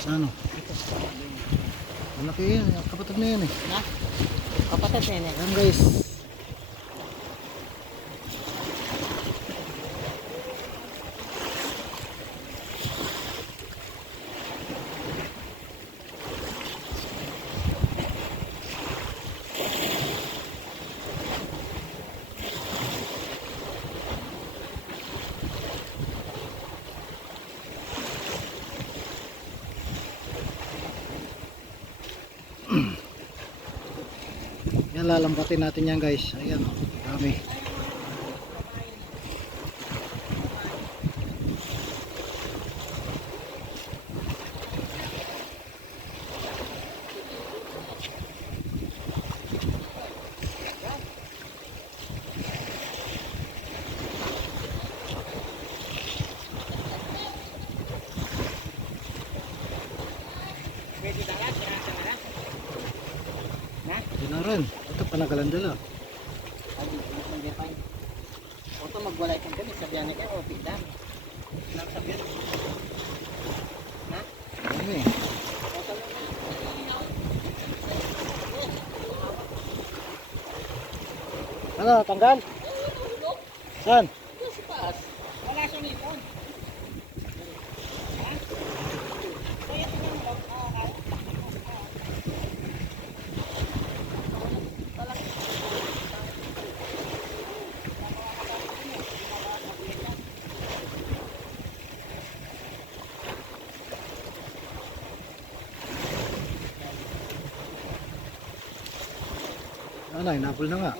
Sa ano? Malaki yan. Kapatid na yan eh. Na? Kapatid na yun eh. Ayan guys. Yan, lalampatin natin yan guys. Ayan o, dami. Pwede dalat, kinasa na lang. Na? Hindi na rin. Ito panagalan dala. Hindi pa. Oto magwalay kang kami, sabihan na kayo, o pidan. Lang sabihan. Na? Dami. Oto lang na. Ano, tanggal? Saan? Wala siyang ipon. Ha? Kaya tinanong, Ano, inapol na nga.